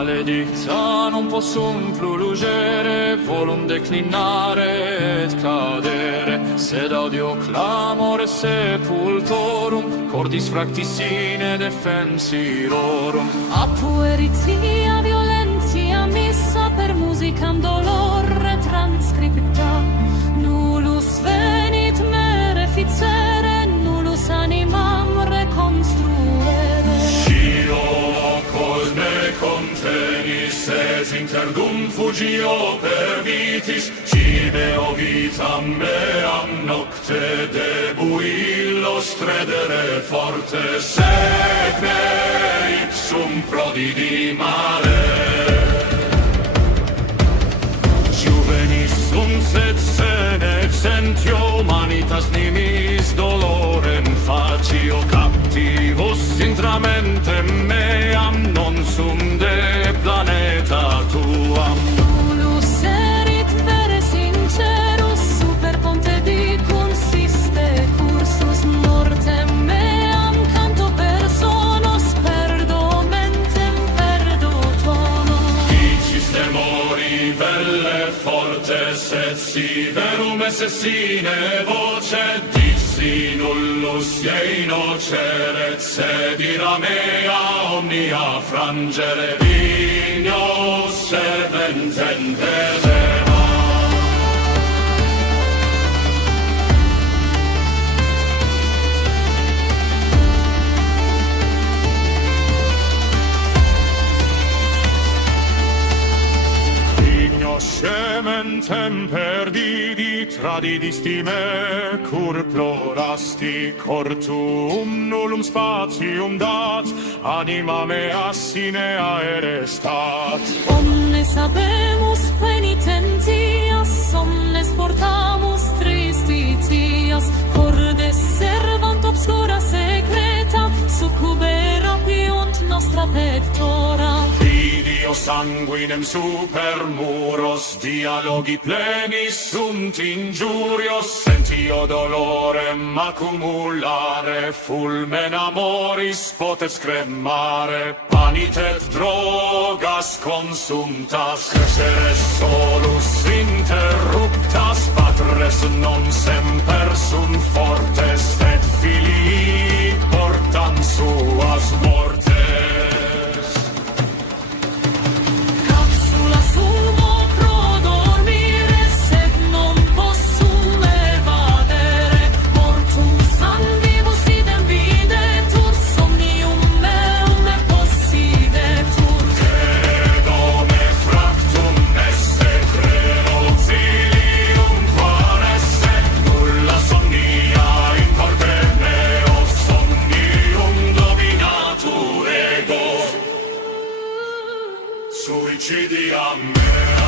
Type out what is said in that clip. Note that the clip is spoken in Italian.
maledicta non possum plu lugere, volum declinare et cadere, sed audio clamore sepultorum, cordis fracti sine defensirorum. A pueritia violentia missa per musicam dolore transcripta, nullus venit mere ficere, nullus animam reconstruere. Cos me contenis, et interdum fugio per vitis, cibeo vitam meam nocte debu illos tredere forte, sed me ipsum prodidi male. Juvenis sunt sed senexentio, humanitas nimis dolorem facio, captivus intramentem meam non sum de planeta tuam. Nullus erit vere sincerus, super ponte consiste cursus mortem meam canto personos, perdo mentem, perdo tuono. Dicis demori velle fortes, et si verum esse sine voce, dixi nullus ie innoceret, sed ira mea omnia frangere, vignos serventem pedera. Sementem perdidi, tradidisti me, cur plorasti, cortum nullum spatium dat, anima mea sine aere stat. Omnes habemus penitentias, omnes portamus tristitias, corde servant obscura secreta, succube rapiunt nostra pectora. Fidio sanguinem super muros, dialogi plenis sunt injurios, sentio dolorem accumulare, fulmen amoris potest cremare, panitet drogas consumtas, crescere solus interruptas, patres non semper sunt fortes, et filii portam suas mortes. Capsula sumo pro dormire, sed non possum evadere, mortum sanguivus idem videtur, somnium meum ne possidetur. Credo me fractum esse, credo auxilium quaresse, nulla somnia in corte meo, somnium dominatur ego, suicidia me.